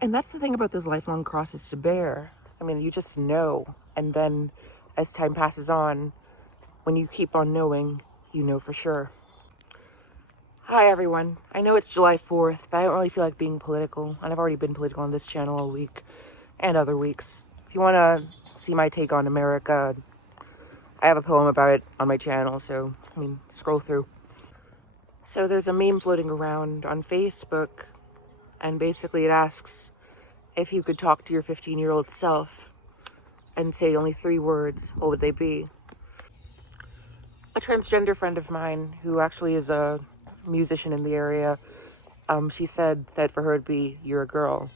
And that's the thing about those lifelong crosses to bear. I mean, you just know. And then as time passes on, when you keep on knowing, you know for sure. Hi, everyone. I know it's July 4th, but I don't really feel like being political. And I've already been political on this channel all week and other weeks. If you want to see my take on America, I have a poem about it on my channel, so, scroll through. So there's a meme floating around on Facebook, and basically it asks if you could talk to your 15-year-old self and say only 3 words, what would they be? A transgender friend of mine, who actually is a musician in the area, she said that for her it'd be, you're a girl.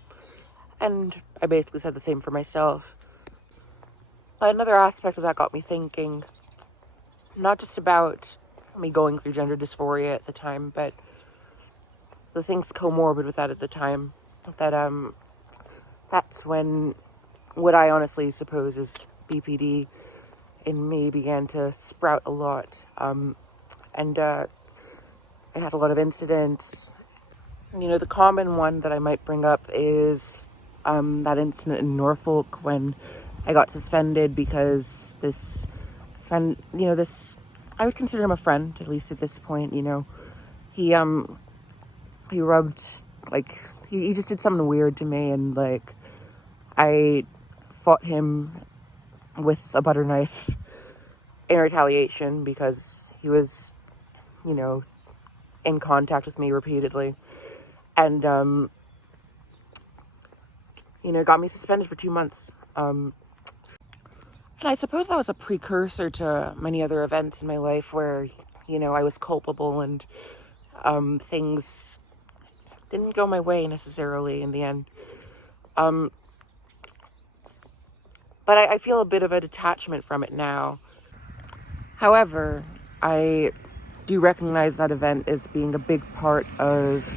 And I basically said the same for myself. But another aspect of that got me thinking, not just about me going through gender dysphoria at the time, but the things comorbid with that at the time. That, that's when what I honestly suppose is BPD in me began to sprout a lot. I had a lot of incidents. The common one that I might bring up is that incident in Norfolk when I got suspended because this friend, I would consider him a friend, at least at this point, he rubbed, he just did something weird to me, and, I fought him with a butter knife in retaliation because he was, in contact with me repeatedly. And, got me suspended for 2 months. And I suppose that was a precursor to many other events in my life where, I was culpable and things didn't go my way necessarily in the end. But I feel a bit of a detachment from it now. However, I do recognize that event as being a big part of,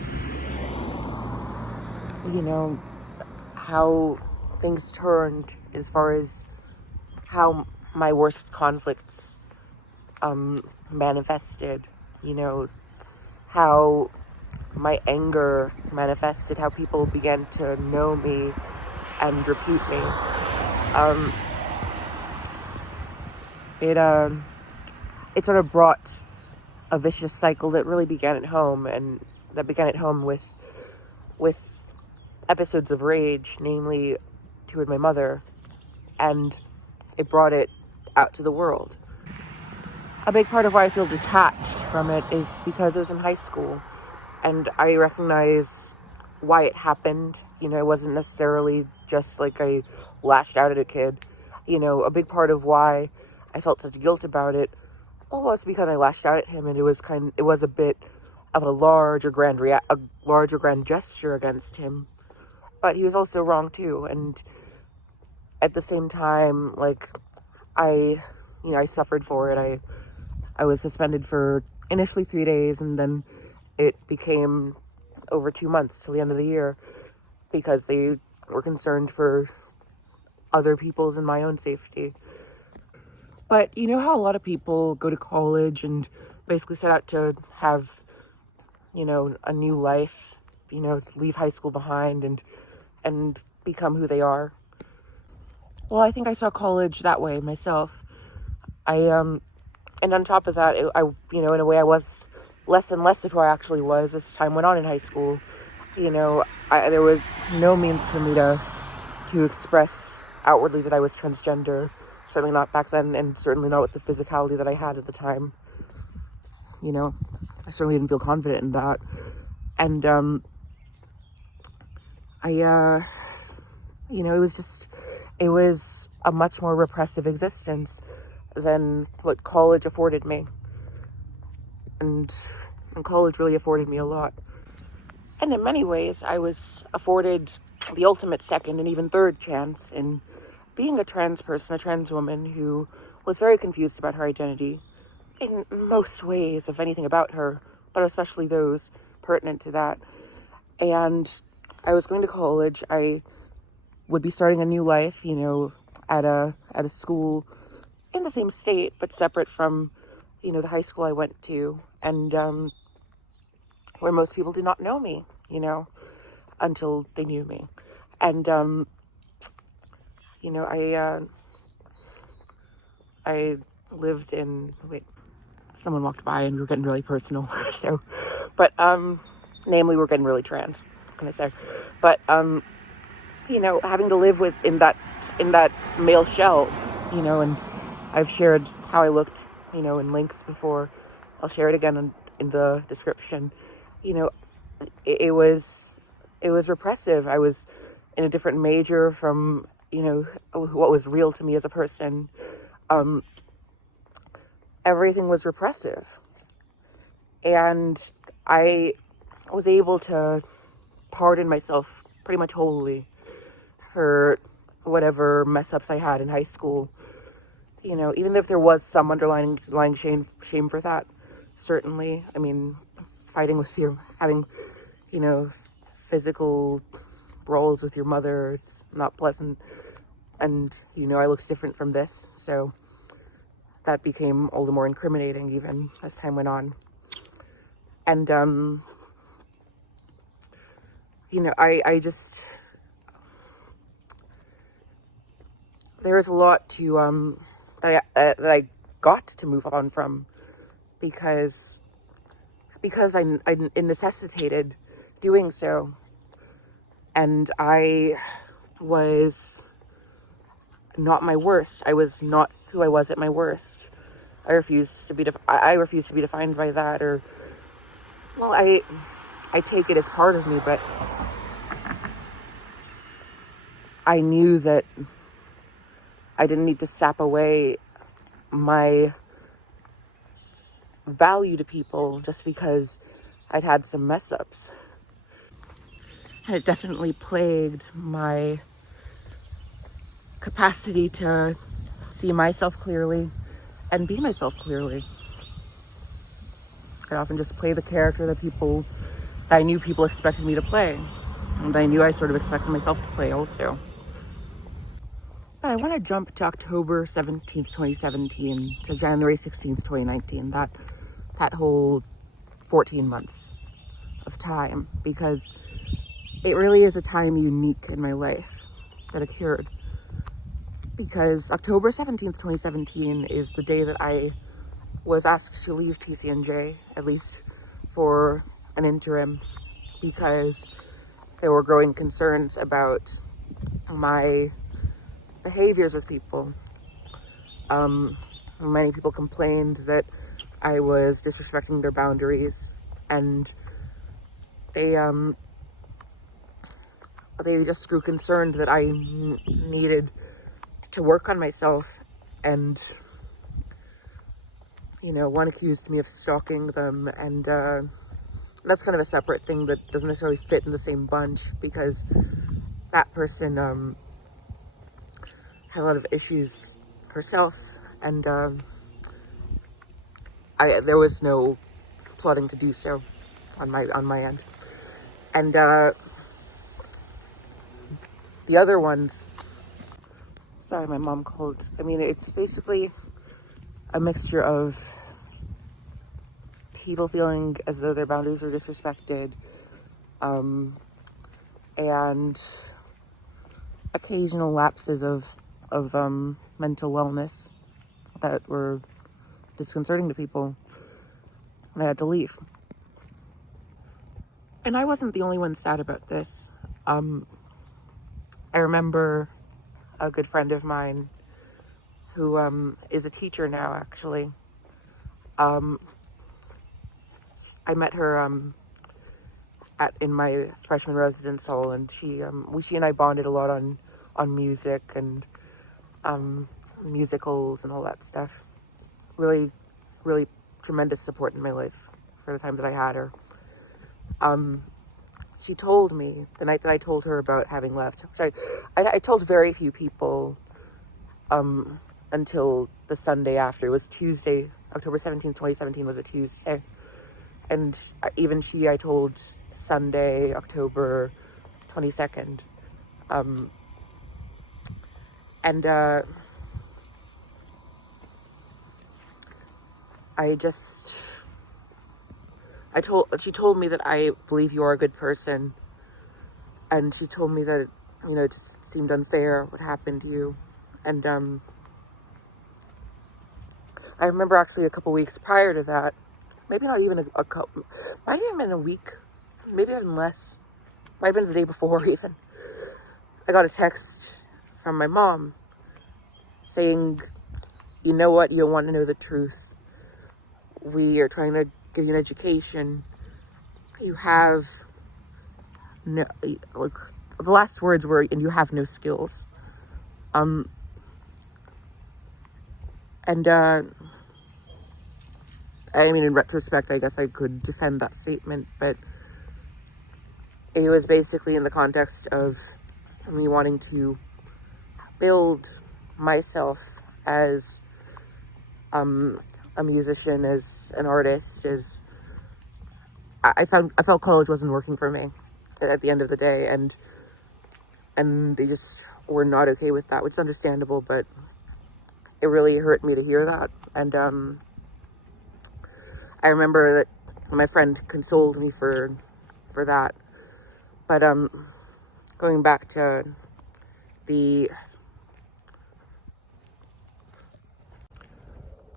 how things turned as far as how my worst conflicts manifested, how my anger manifested, how people began to know me and repute me. It sort of brought a vicious cycle that really began at home, and that began at home with episodes of rage, namely toward my mother, and it brought it out to the world. A big part of why I feel detached from it is because it was in high school, and I recognize why it happened. It wasn't necessarily just like I lashed out at a kid. A big part of why I felt such guilt about it, was because I lashed out at him, and it was a bit of a large or grand gesture against him. But he was also wrong too, and at the same time, I suffered for it. I was suspended for initially 3 days, and then it became over 2 months till the end of the year because they were concerned for other people's and my own safety. But you know how a lot of people go to college and basically set out to have, a new life, leave high school behind and become who they are? Well, I think I saw college that way myself. And on top of that, in a way I was less and less of who I actually was as time went on in high school. There was no means for me to express outwardly that I was transgender. Certainly not back then, and certainly not with the physicality that I had at the time. I certainly didn't feel confident in that. And, it was a much more repressive existence than what college afforded me. And college really afforded me a lot. And in many ways, I was afforded the ultimate second and even third chance in being a trans person, a trans woman who was very confused about her identity in most ways of anything about her, but especially those pertinent to that. And I was going to college. I would be starting a new life, at a school in the same state, but separate from, the high school I went to, and where most people did not know me, until they knew me. And, I lived in, someone walked by and we were getting really personal. So, but, namely, we're getting really trans, what can I say? But, having to live in that male shell, and I've shared how I looked, in links before. I'll share it again in the description. It was repressive. I was in a different major from, what was real to me as a person. Everything was repressive. And I was able to pardon myself pretty much wholly for whatever mess ups I had in high school. Even if there was some underlying shame for that, certainly. I mean, having, physical brawls with your mother, it's not pleasant. And, I looked different from this, so that became all the more incriminating even as time went on. And, I just, there's a lot to, that I got to move on from because I necessitated doing so. And I was not my worst. I was not who I was at my worst. I refused to be defined by that, or, well, I take it as part of me, but I knew that I didn't need to sap away my value to people just because I'd had some mess ups. And it definitely plagued my capacity to see myself clearly and be myself clearly. I'd often just play the character that I knew people expected me to play. And I knew I sort of expected myself to play also. But I want to jump to October 17th, 2017 to January 16th, 2019. That whole 14 months of time, because it really is a time unique in my life that occurred. Because October 17th, 2017 is the day that I was asked to leave TCNJ, at least for an interim, because there were growing concerns about my behaviors with people. Many people complained that I was disrespecting their boundaries, and they just grew concerned that I needed to work on myself. And one accused me of stalking them, and that's kind of a separate thing that doesn't necessarily fit in the same bunch, because that person had a lot of issues herself, and there was no plotting to do so on my end. And the other ones, sorry, my mom called. I mean, it's basically a mixture of people feeling as though their boundaries are disrespected, and occasional lapses of mental wellness that were disconcerting to people, and I had to leave. And I wasn't the only one sad about this. I remember a good friend of mine who is a teacher now, actually. I met her in my freshman residence hall, and she and I bonded a lot on music and musicals and all that stuff. Really, really tremendous support in my life for the time that I had her. She told me the night that I told her about having left, which I told very few people until the Sunday after. It was Tuesday, October 17th, 2017 was a Tuesday. And even I told Sunday, October 22nd. She told me that I believe you are a good person. And she told me that it just seemed unfair what happened to you. And I remember actually a couple weeks prior to that, maybe not even a couple, might have even been a week, maybe even less, might have been the day before even. I got a text from my mom saying, you know what, you want to know the truth. We are trying to give you an education. You have no, like, the last words were, and you have no skills. And I mean, in retrospect, I guess I could defend that statement, but it was basically in the context of me wanting to build myself as a musician, as an artist, as I felt college wasn't working for me at the end of the day, and they just were not okay with that, which is understandable, but it really hurt me to hear that. And I remember that my friend consoled me for that. But going back to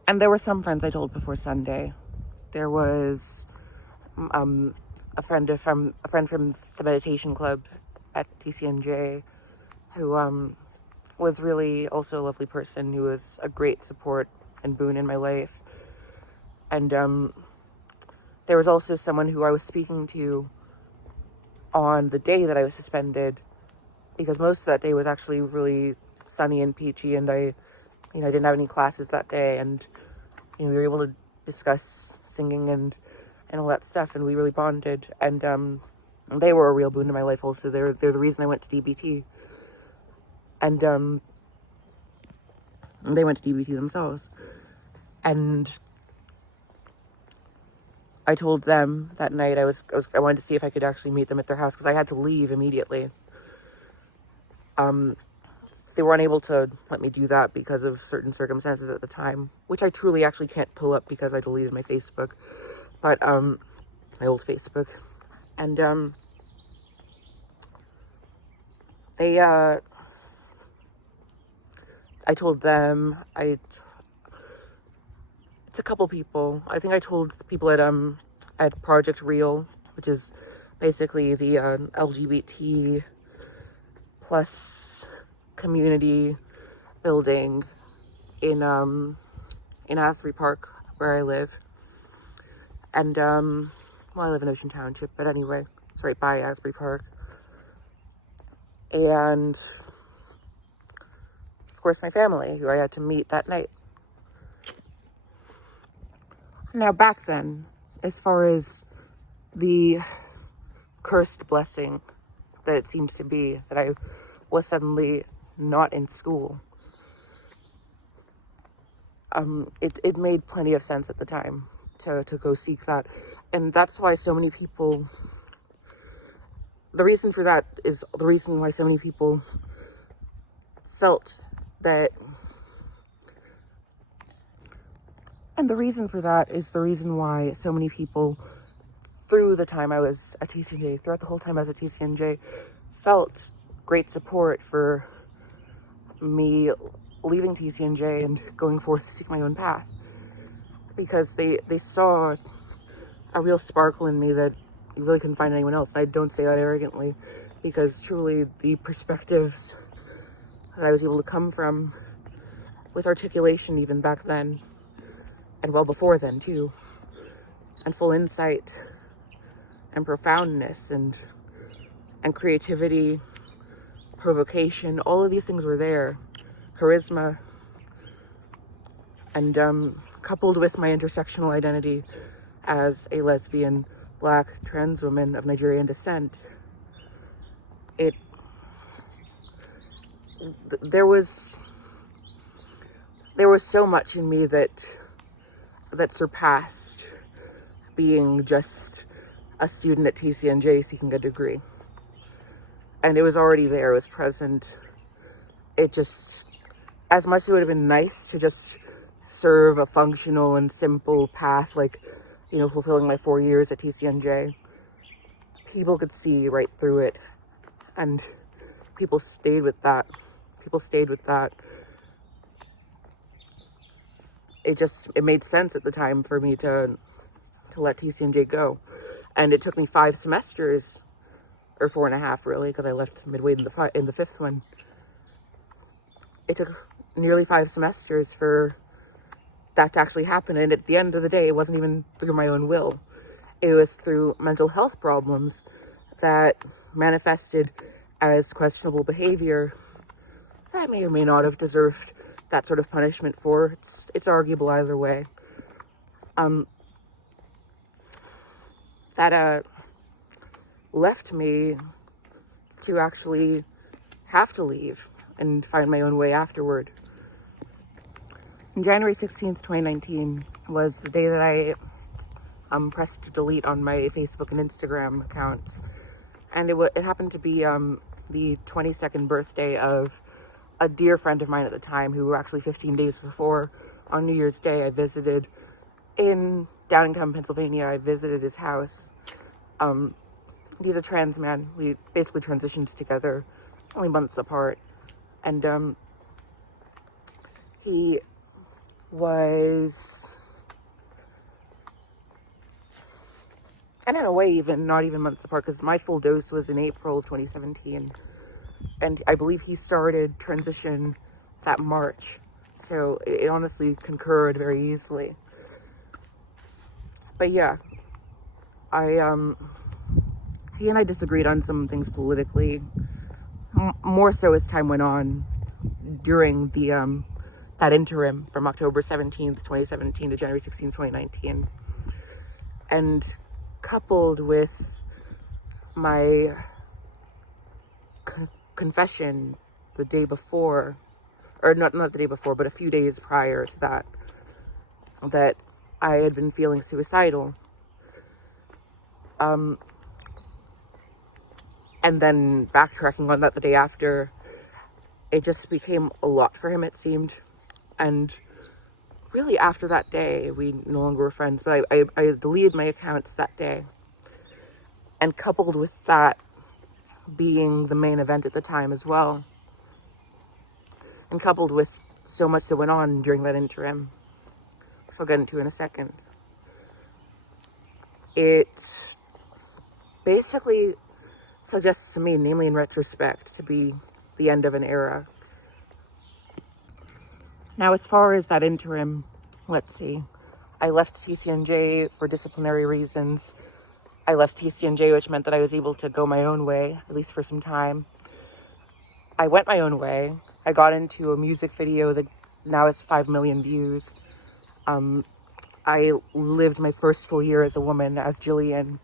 and there were some friends I told before Sunday. There was a friend from the meditation club at TCNJ who was really also a lovely person, who was a great support and boon in my life. And there was also someone who I was speaking to on the day that I was suspended, because most of that day was actually really sunny and peachy, and I didn't have any classes that day, and we were able to discuss singing and all that stuff, and we really bonded. And they were a real boon in my life also. They're the reason I went to DBT. And they went to DBT themselves. And I told them that night I wanted to see if I could actually meet them at their house, because I had to leave immediately. They were unable to let me do that because of certain circumstances at the time, which I truly actually can't pull up because I deleted my Facebook, but my old Facebook. And I told them, it's a couple people. I think I told the people at Project Real, which is basically the LGBT plus community building in Asbury Park, where I live. And well, I live in Ocean Township, but anyway, it's right by Asbury Park. And of course my family, who I had to meet that night. Now back then, as far as the cursed blessing that it seems to be, that I was suddenly not in school, it made plenty of sense at the time to go seek that. And that's why so many people, the reason for that is the reason why so many people felt that, and the reason for that is the reason why so many people through the time I was at TCNJ, throughout the whole time I was at TCNJ, felt great support for me leaving TCNJ and going forth to seek my own path, because they saw a real sparkle in me that you really couldn't find anyone else. And I don't say that arrogantly, because truly the perspectives that I was able to come from, with articulation even back then, and well before then too, and full insight and profoundness and creativity, provocation, all of these things were there. Charisma, and coupled with my intersectional identity as a lesbian, Black, trans woman of Nigerian descent, there was so much in me that surpassed being just a student at TCNJ seeking a degree. And it was already there, it was present. It just, as much as it would have been nice to just serve a functional and simple path, like, fulfilling my 4 years at TCNJ, people could see right through it. And people stayed with that. It made sense at the time for me to let TCNJ go. And it took me 5 semesters, or 4.5 really, because I left midway in the 5th one. It took nearly 5 semesters for that to actually happen. And at the end of the day, it wasn't even through my own will. It was through mental health problems that manifested as questionable behavior that I may or may not have deserved that sort of punishment for. It's arguable either way. That left me to actually have to leave and find my own way afterward. And January 16th, 2019 was the day that I pressed delete on my Facebook and Instagram accounts. And it happened to be the 22nd birthday of a dear friend of mine at the time, who actually 15 days before, on New Year's Day, I visited in Downingtown, Pennsylvania. I visited his house. He's a trans man. We basically transitioned together only months apart. And he was, and in a way, not even months apart, because my full dose was in April of 2017. And I believe he started transition that March. So it honestly concurred very easily. But yeah, he and I disagreed on some things politically, more so as time went on during the, that interim from October 17th, 2017 to January 16th, 2019. And coupled with my confession the day before, or not the day before, but a few days prior to that, that I had been feeling suicidal. And then backtracking on that the day after, it just became a lot for him, it seemed. And really after that day, we no longer were friends, but I deleted my accounts that day. And coupled with that being the main event at the time as well, and coupled with so much that went on during that interim, which I'll get into in a second, it basically suggests to me, namely in retrospect, to be the end of an era. Now, as far as that interim, let's see. I left TCNJ for disciplinary reasons. I left TCNJ, which meant that I was able to go my own way, at least for some time. I went my own way. I got into a music video that now has 5 million views. I lived my first full year as a woman, as Jillian.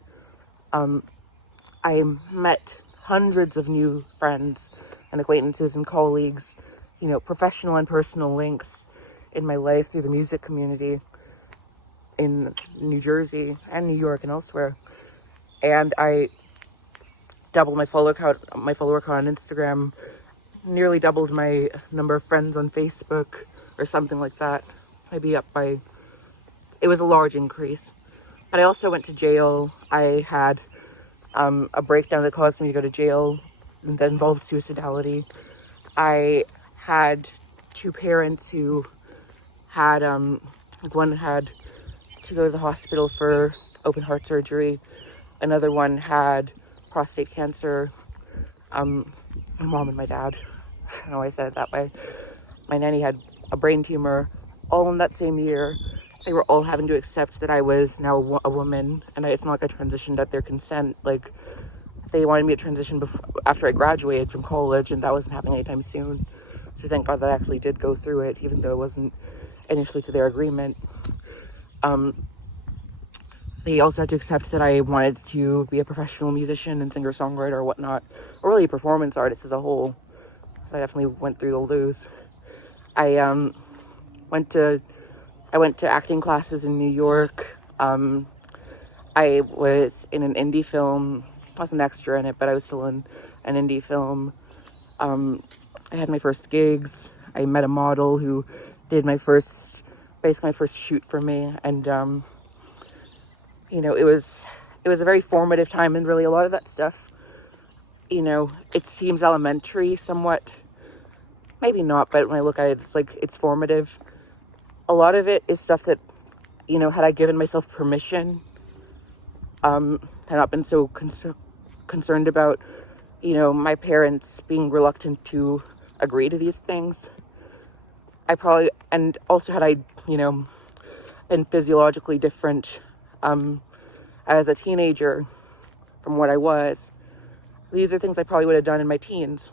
I met hundreds of new friends and acquaintances and colleagues, professional and personal links in my life through the music community in New Jersey and New York and elsewhere. And I doubled my follower count on Instagram, nearly doubled my number of friends on Facebook, or something like that. Maybe up by, it was a large increase. But I also went to jail. I had a breakdown that caused me to go to jail that involved suicidality. I had 2 parents who had, one had to go to the hospital for open heart surgery. Another one had prostate cancer. My mom and my dad. I don't know why I said it that way. My nanny had a brain tumor, all in that same year. They were all having to accept that I was now a woman, and it's not like I transitioned at their consent. Like, they wanted me to transition after I graduated from college, and that wasn't happening anytime soon. So thank God that I actually did go through it, even though it wasn't initially to their agreement. They also had to accept that I wanted to be a professional musician and singer-songwriter or whatnot, or really a performance artist as a whole. So I definitely went through those. I went to acting classes in New York. I was in an indie film. I was an extra in it, but I was still in an indie film. I had my first gigs. I met a model who did my first shoot for me, and it was a very formative time, and really a lot of that stuff it seems elementary somewhat. Maybe not, but when I look at it, it's like, it's formative. A lot of it is stuff that, had I given myself permission, had not been so concerned about, my parents being reluctant to agree to these things. And also had I, been physiologically different, as a teenager from what I was, these are things I probably would have done in my teens,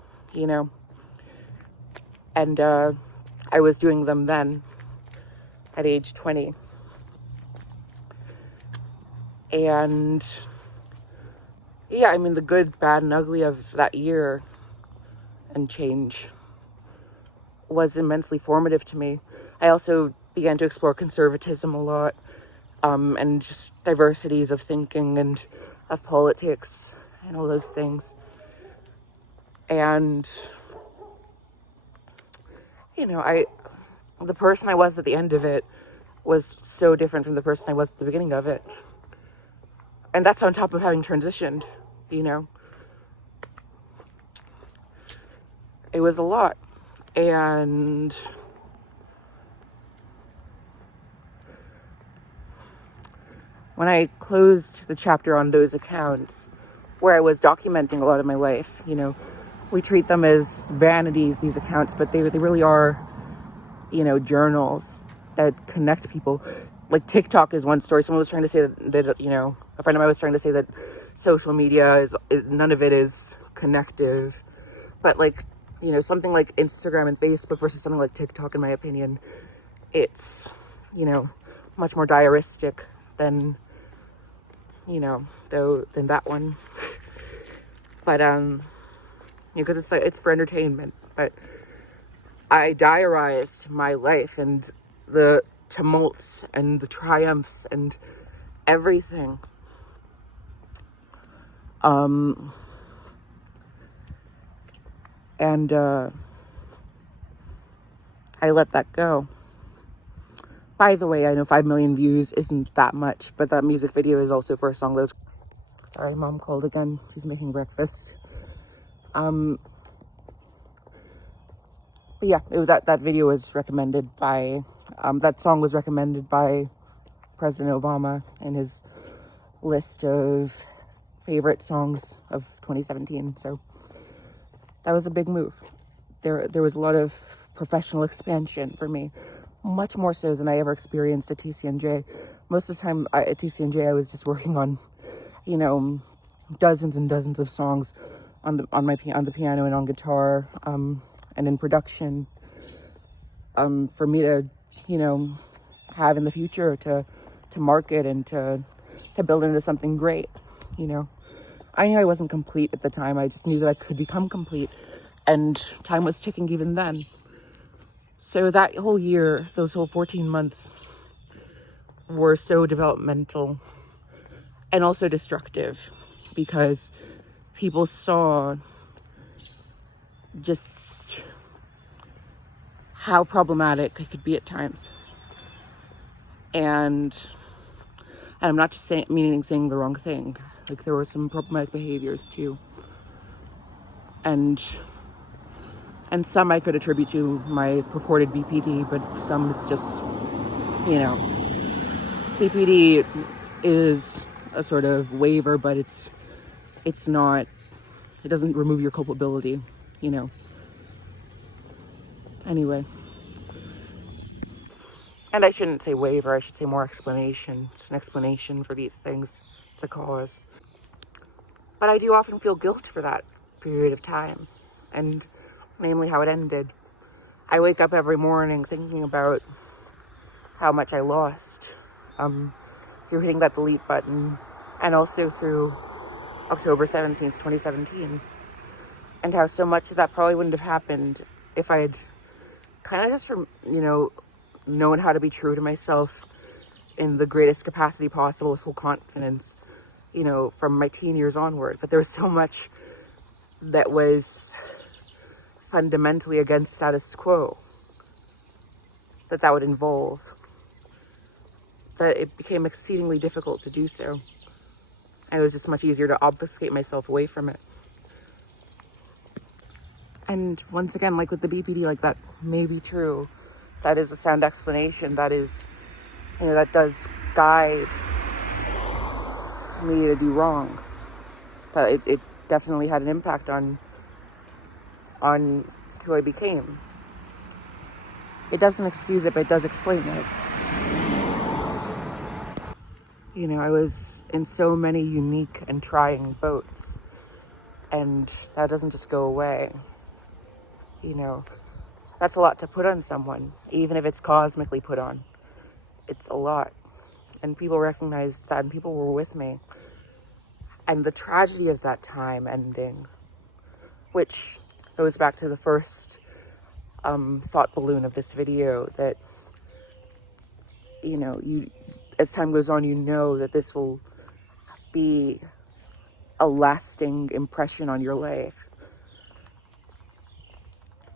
and, I was doing them then at age 20. And yeah, I mean, the good, bad, and ugly of that year and change was immensely formative to me. I also began to explore conservatism a lot, and just diversities of thinking and of politics and all those things. And, the person I was at the end of it was so different from the person I was at the beginning of it. And that's on top of having transitioned, It was a lot. And when I closed the chapter on those accounts, where I was documenting a lot of my life, we treat them as vanities, these accounts, but they really are, journals that connect people. Like TikTok is one story. Someone was trying to say that a friend of mine was trying to say that social media is none of it is connective. But something like Instagram and Facebook versus something like TikTok, in my opinion, it's, much more diaristic than, than that one. But, because it's for entertainment. But I diarized my life and the tumults and the triumphs and everything. And I let that go. By the way, I know 5 million views isn't that much, but that music video is also for a song that was... Sorry, Mom called again. She's making breakfast. But yeah, that video was recommended by... that song was recommended by President Obama in his list of favorite songs of 2017. So that was a big move. There was a lot of professional expansion for me, much more so than I ever experienced at TCNJ. Most of the time at TCNJ, I was just working on, dozens and dozens of songs on the piano and on guitar, and in production, for me to, have in the future to market and to build into something great, I knew I wasn't complete at the time. I just knew that I could become complete, and time was ticking even then. So that whole year, those whole 14 months were so developmental and also destructive, because people saw just how problematic it could be at times. And I'm not just saying the wrong thing. Like, there were some problematic behaviors too. And some I could attribute to my purported BPD, but some it's just, BPD is a sort of waiver, but it's not, it doesn't remove your culpability, Anyway. And I shouldn't say waiver, I should say more explanation. It's an explanation for these things. It's a cause. But I do often feel guilt for that period of time, and namely how it ended. I wake up every morning thinking about how much I lost through hitting that delete button, and also through October 17th, 2017. And how so much of that probably wouldn't have happened if I had kind of just, known how to be true to myself in the greatest capacity possible with full confidence, from my teen years onward. But there was so much that was fundamentally against status quo that would involve, that it became exceedingly difficult to do so. And it was just much easier to obfuscate myself away from it. And once again, like with the BPD, like that may be true. That is a sound explanation. That is, that does guide me to do wrong. But it definitely had an impact on who I became. It doesn't excuse it, but it does explain it. I was in so many unique and trying boats, and that doesn't just go away. That's a lot to put on someone, even if it's cosmically put on. It's a lot. And people recognized that, and people were with me. And the tragedy of that time ending, which goes back to the first thought balloon of this video, that, as time goes on, that this will be a lasting impression on your life.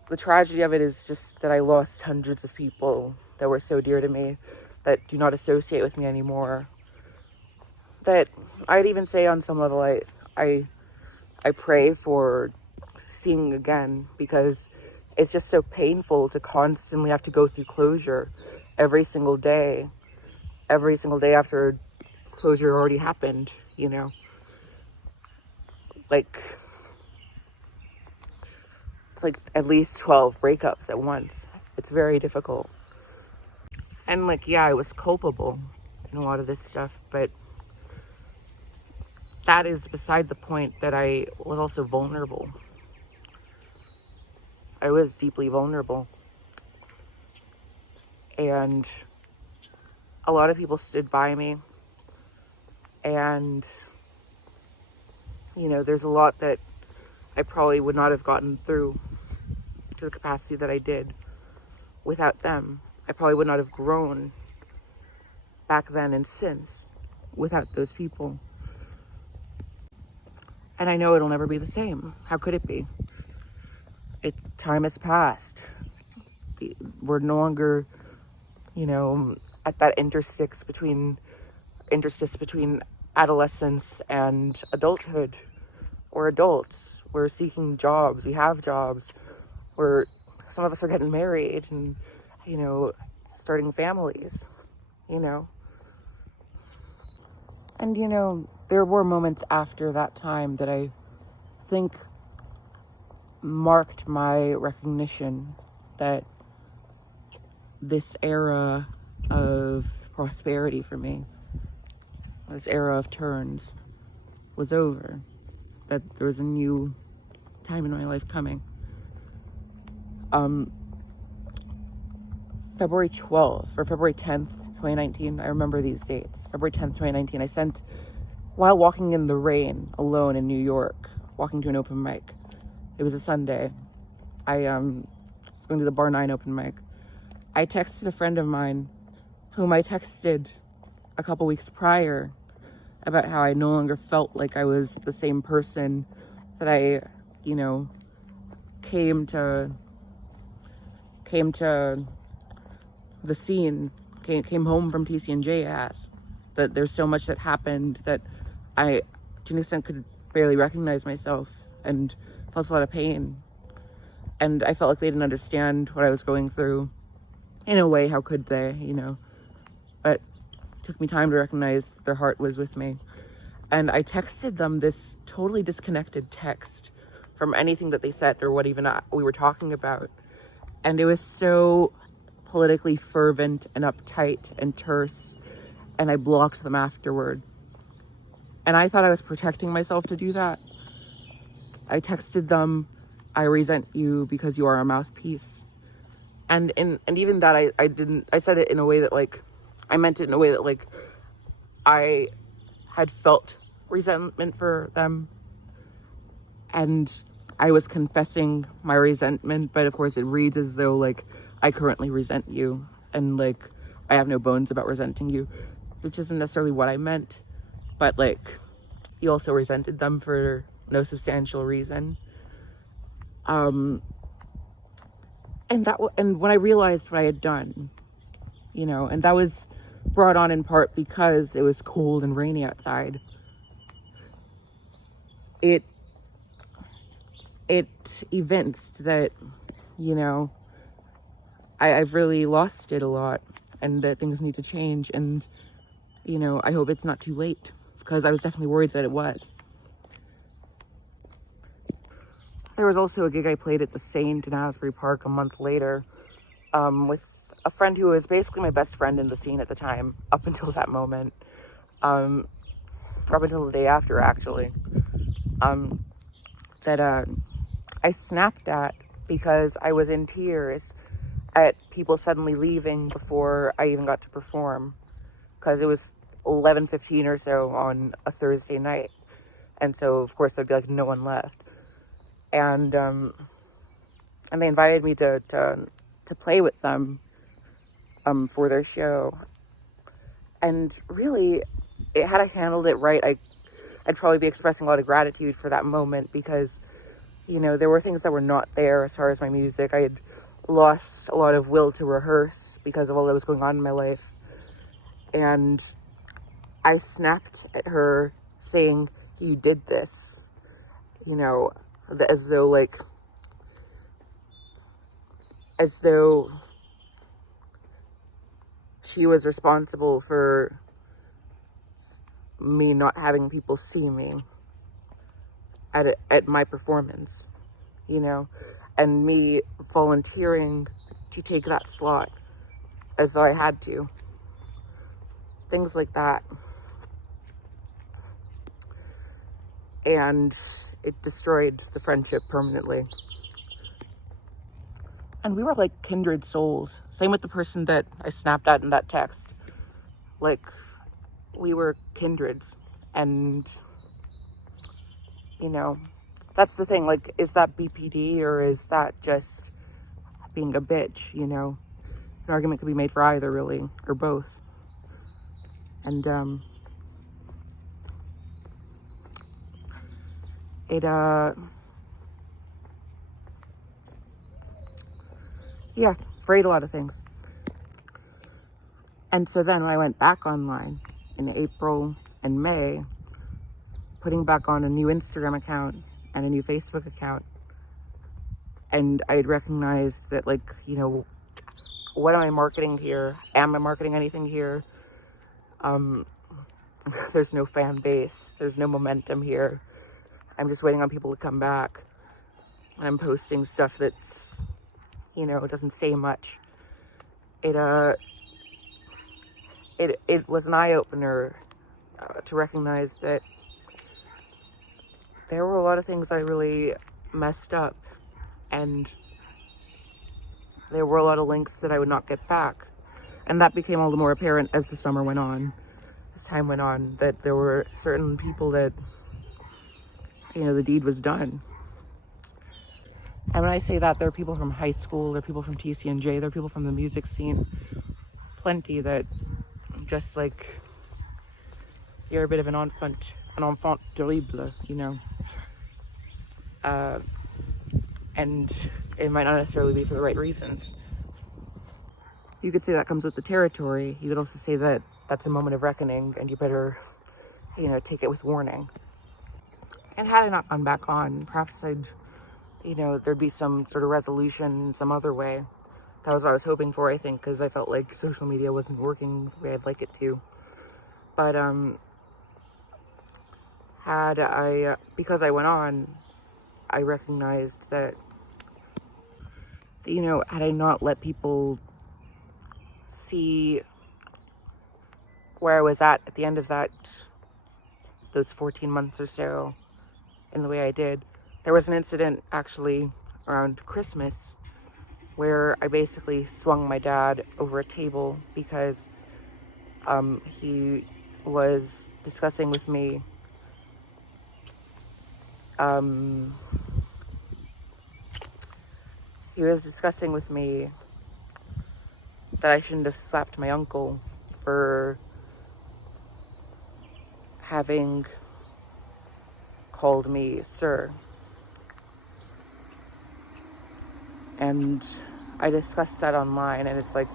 The tragedy of it is just that I lost hundreds of people that were so dear to me, that do not associate with me anymore. That I'd even say on some level, I pray for seeing again, because it's just so painful to constantly have to go through closure every single day after closure already happened, Like, it's like at least 12 breakups at once. It's very difficult. And I was culpable in a lot of this stuff, but that is beside the point. That I was also vulnerable. I was deeply vulnerable. And a lot of people stood by me. And, there's a lot that I probably would not have gotten through to the capacity that I did without them. I probably would not have grown back then and since without those people. And I know it'll never be the same. How could it be? Time has passed. We're no longer, at that interstice between adolescence and adulthood. We're adults. We're seeking jobs. We have jobs. Some of us are getting married and, starting families, And, there were moments after that time that I think marked my recognition that this era of prosperity for me, this era of turns, was over. That there was a new time in my life coming. February 12th or February 10th, 2019, I remember these dates. February 10th, 2019, while walking in the rain alone in New York, walking to an open mic. It was a Sunday. I was going to the Bar 9 open mic. I texted a friend of mine whom I texted a couple weeks prior about how I no longer felt like I was the same person that I, came to the scene, came home from TCNJ as. That there's so much that happened that I, to an extent, could barely recognize myself and felt a lot of pain. And I felt like they didn't understand what I was going through. In a way, how could they, But it took me time to recognize that their heart was with me. And I texted them this totally disconnected text from anything that they said or what even we were talking about. And it was so politically fervent and uptight and terse. And I blocked them afterward. And I thought I was protecting myself to do that. I texted them, "I resent you because you are a mouthpiece." And even that, I said it in a way that I meant it in a way that I had felt resentment for them. And I was confessing my resentment, but of course it reads as though I currently resent you. And I have no bones about resenting you, which isn't necessarily what I meant. But he also resented them for no substantial reason. And when I realized what I had done, and that was brought on in part because it was cold and rainy outside. it evinced that, you know, I've really lost it a lot and that things need to change. And, you know, I hope it's not too late, because I was definitely worried that it was. There was also a gig I played at the Saint in Asbury Park a month later, with a friend who was basically my best friend in the scene at the time, up until that moment, up until the day after, actually, that I snapped at because I was in tears at people suddenly leaving before I even got to perform, because it was 11:15 or so on a Thursday night, and so of course there'd be like no one left, and they invited me to play with them for their show. And really, had I handled it right, I'd probably be expressing a lot of gratitude for that moment, because, you know, there were things that were not there as far as my music. I had lost a lot of will to rehearse because of all that was going on in my life. And I snapped at her saying, "You did this," you know, as though she was responsible for me not having people see me at my performance, you know, and me volunteering to take that slot as though I had to. Things like that. And it destroyed the friendship permanently. And we were like kindred souls. Same with the person that I snapped at in that text. Like, we were kindreds. And, you know, that's the thing. Like, is that BPD or is that just being a bitch, you know? An argument could be made for either, really, or both. And, yeah, afraid a lot of things. And so then when I went back online in April and May, putting back on a new Instagram account and a new Facebook account, and I had recognized that, like, you know, what am I marketing here? Am I marketing anything here? There's no fan base. There's no momentum here. I'm just waiting on people to come back. I'm posting stuff that's, you know, it doesn't say much. It was an eye-opener to recognize that there were a lot of things I really messed up, and there were a lot of links that I would not get back. And that became all the more apparent as the summer went on, as time went on, that there were certain people that, you know, the deed was done. And when I say that, there are people from high school, there are people from TCNJ, there are people from the music scene, plenty, that just, like, you're a bit of an enfant terrible, you know. And it might not necessarily be for the right reasons. You could say that comes with the territory. You could also say that that's a moment of reckoning, and you better, you know, take it with warning. And had I not gone back on, perhaps I'd, you know, there'd be some sort of resolution some other way. That was what I was hoping for, I think, because I felt like social media wasn't working the way I'd like it to. But, because I went on, I recognized that, you know, had I not let people see where I was at the end of those 14 months or so, in the way I did. There was an incident, actually, around Christmas, where I basically swung my dad over a table because he was discussing with me that I shouldn't have slapped my uncle for having called me sir. And I discussed that online, and it's like,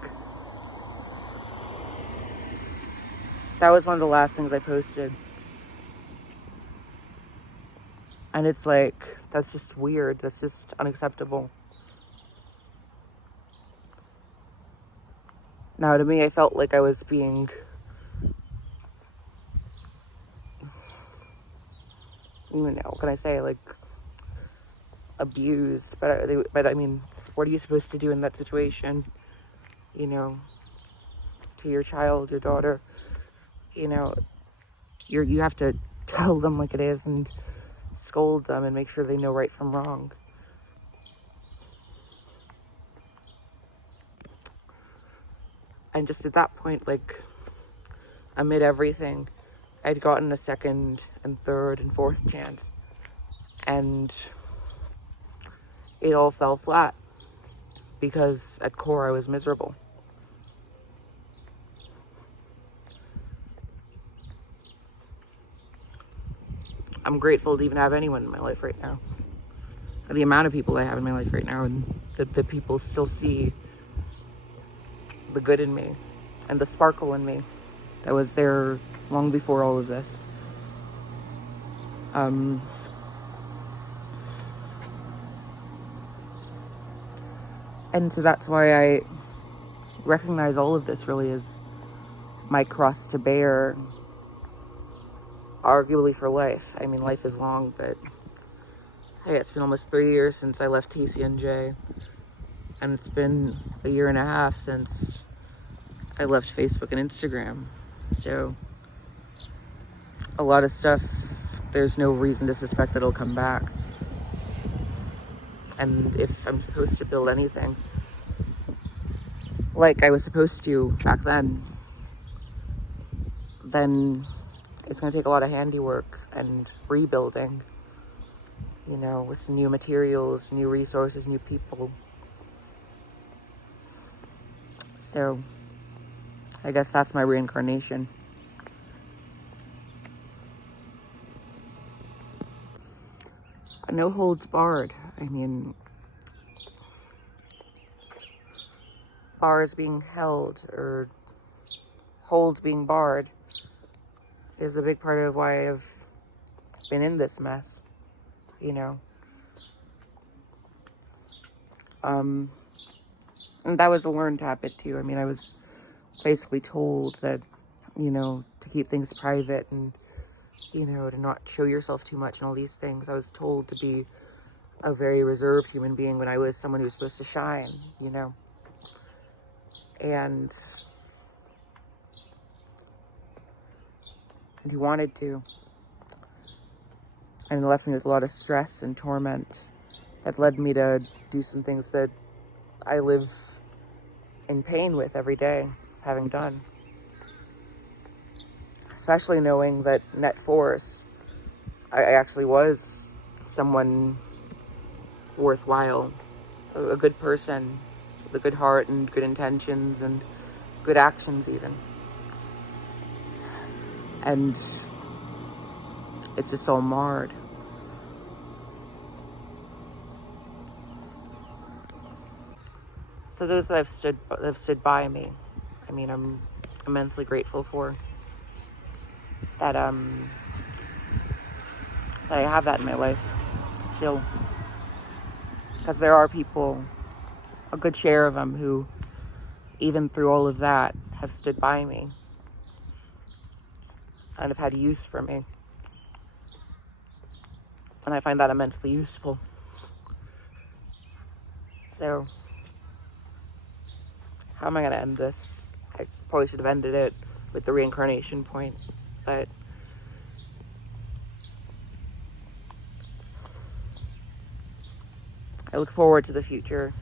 that was one of the last things I posted. And it's like, that's just weird. That's just unacceptable. Now, to me, I felt like I was being what can I say, like, abused. But I mean, what are you supposed to do in that situation? You know, to your child, your daughter, you know, you have to tell them like it is and scold them and make sure they know right from wrong. And just at that point, like, amid everything, I'd gotten a second and third and fourth chance, and it all fell flat because at core I was miserable. I'm grateful to even have anyone in my life right now. The amount of people I have in my life right now, and the people still see the good in me and the sparkle in me that was there long before all of this. And so that's why I recognize all of this really as my cross to bear, arguably for life. I mean, life is long, but hey, it's been almost 3 years since I left TCNJ, and it's been a year and a half since I left Facebook and Instagram. So a lot of stuff, there's no reason to suspect that it'll come back. And if I'm supposed to build anything like I was supposed to back then it's going to take a lot of handiwork and rebuilding, you know, with new materials, new resources, new people. So I guess that's my reincarnation. No holds barred. I mean, bars being held or holds being barred is a big part of why I've been in this mess, you know. And that was a learned habit too. I mean, I was basically told that, you know, to keep things private and, you know, to not show yourself too much and all these things. I was told to be a very reserved human being when I was someone who was supposed to shine, you know. And he wanted to. And it left me with a lot of stress and torment that led me to do some things that I live in pain with every day, having done. Especially knowing that net force, I actually was someone worthwhile, a good person, with a good heart and good intentions and good actions even. And it's just all marred. So those that have stood by me, I mean, I'm immensely grateful for that. That I have that in my life still, because there are people, a good share of them, who, even through all of that, have stood by me and have had use for me, and I find that immensely useful. So how am I going to end this? I probably should have ended it with the reincarnation point, but I look forward to the future.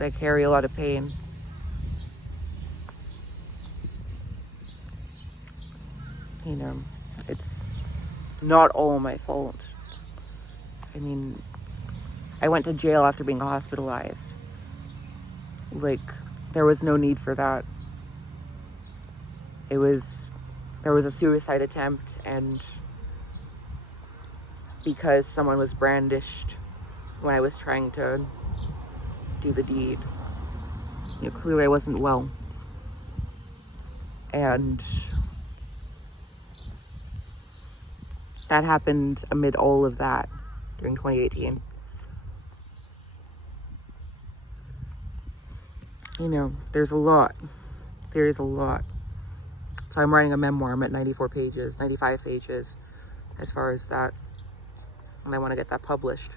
I carry a lot of pain. You know, it's not all my fault. I mean, I went to jail after being hospitalized. Like, there was no need for that. There was a suicide attempt, and because someone was brandished when I was trying to do the deed, you know, clearly I wasn't well. And that happened amid all of that during 2018. You know, there's a lot. There is a lot. So I'm writing a memoir. I'm at 94 pages, 95 pages as far as that. And I want to get that published.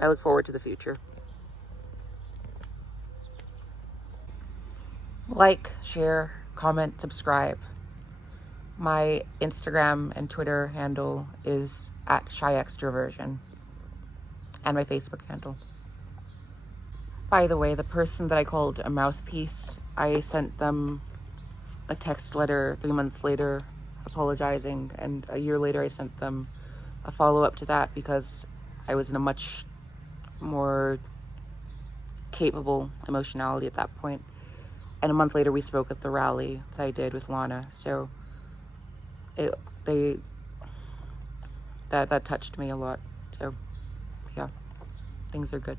I look forward to the future. Like, share, comment, subscribe. My Instagram and Twitter handle is @ShyExtroversion. And my Facebook handle. By the way, the person that I called a mouthpiece, I sent them a text letter 3 months later apologizing, and a year later I sent them a follow-up to that because I was in a much more capable emotionality at that point. And a month later we spoke at the rally that I did with Lana. So that touched me a lot. So yeah, things are good.